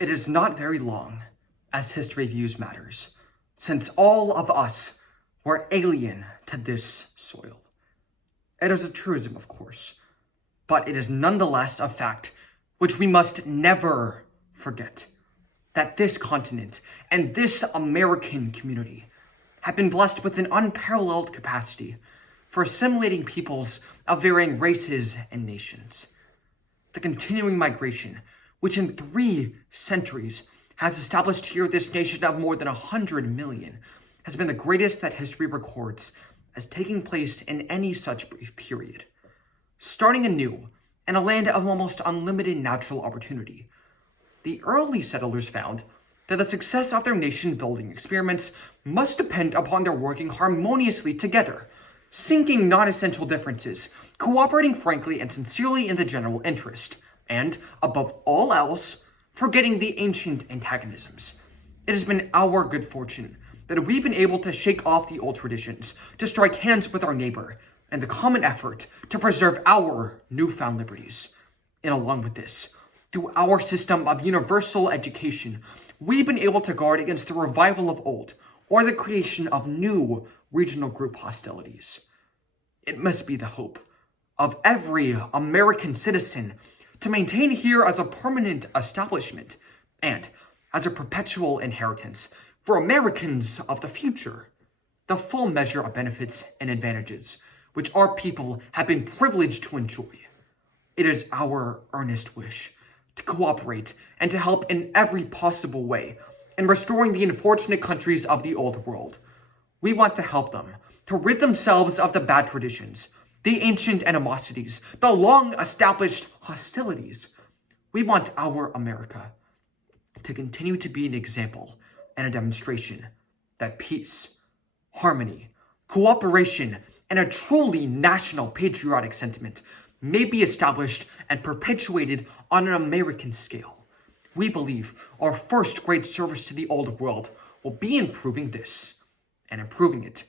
It is not very long, as history views matters, since all of us were alien to this soil. It is a truism, of course, but it is nonetheless a fact which we must never forget, that this continent and this American community have been blessed with an unparalleled capacity for assimilating peoples of varying races and nations. The continuing migration, which in 3 centuries has established here this nation of more than 100 million, has been the greatest that history records as taking place in any such brief period. Starting anew in a land of almost unlimited natural opportunity, the early settlers found that the success of their nation-building experiments must depend upon their working harmoniously together, sinking non-essential differences, cooperating frankly and sincerely in the general interest, and, above all else, forgetting the ancient antagonisms. It has been our good fortune that we've been able to shake off the old traditions, to strike hands with our neighbor, and the common effort to preserve our newfound liberties. And along with this, through our system of universal education, we've been able to guard against the revival of old, or the creation of new regional group hostilities. It must be the hope of every American citizen to maintain here as a permanent establishment and as a perpetual inheritance for Americans of the future the full measure of benefits and advantages which our people have been privileged to enjoy. It is our earnest wish to cooperate and to help in every possible way in restoring the unfortunate countries of the old world. We want to help them to rid themselves of the bad traditions, the ancient animosities, the long-established hostilities. We want our America to continue to be an example and a demonstration that peace, harmony, cooperation, and a truly national patriotic sentiment may be established and perpetuated on an American scale. We believe our first great service to the old world will be improving this, and improving it,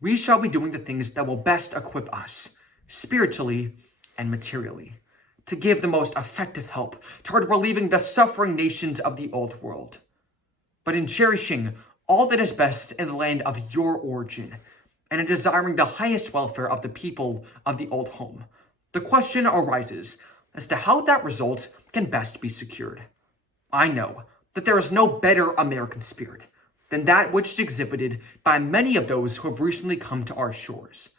we shall be doing the things that will best equip us, spiritually and materially, to give the most effective help toward relieving the suffering nations of the old world. But in cherishing all that is best in the land of your origin, and in desiring the highest welfare of the people of the old home, the question arises as to how that result can best be secured. I know that there is no better American spirit than that which is exhibited by many of those who have recently come to our shores.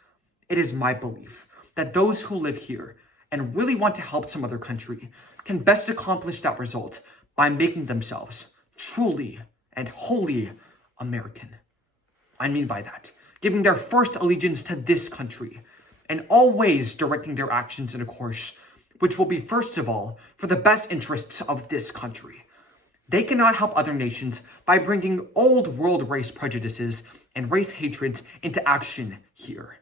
It is my belief that those who live here and really want to help some other country can best accomplish that result by making themselves truly and wholly American. I mean by that, giving their first allegiance to this country, and always directing their actions in a course which will be first of all for the best interests of this country. They cannot help other nations by bringing old world race prejudices and race hatreds into action here.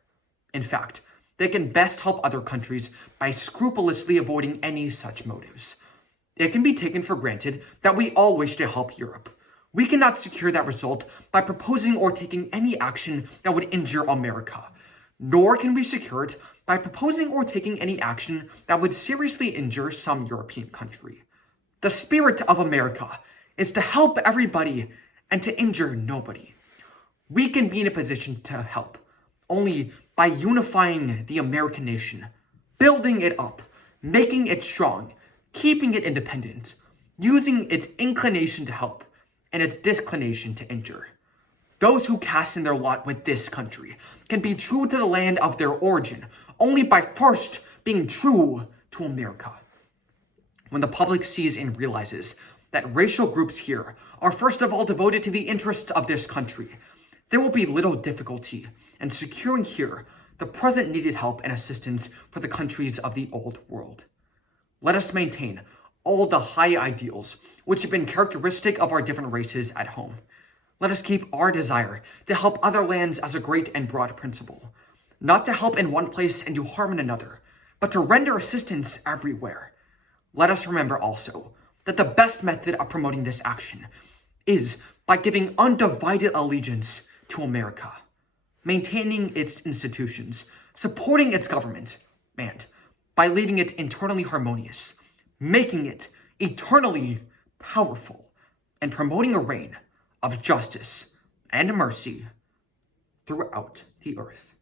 In fact, they can best help other countries by scrupulously avoiding any such motives. It can be taken for granted that we all wish to help Europe. We cannot secure that result by proposing or taking any action that would injure America, nor can we secure it by proposing or taking any action that would seriously injure some European country. The spirit of America is to help everybody and to injure nobody. We can be in a position to help only by unifying the American nation, building it up, making it strong, keeping it independent, using its inclination to help and its disinclination to injure. Those who cast in their lot with this country can be true to the land of their origin only by first being true to America. When the public sees and realizes that racial groups here are first of all devoted to the interests of this country, there will be little difficulty in securing here the present needed help and assistance for the countries of the old world. Let us maintain all the high ideals which have been characteristic of our different races at home. Let us keep our desire to help other lands as a great and broad principle, not to help in one place and do harm in another, but to render assistance everywhere. Let us remember also that the best method of promoting this action is by giving undivided allegiance to America, maintaining its institutions, supporting its government, and by leaving it internally harmonious, making it eternally powerful in promoting a reign of justice and mercy throughout the earth.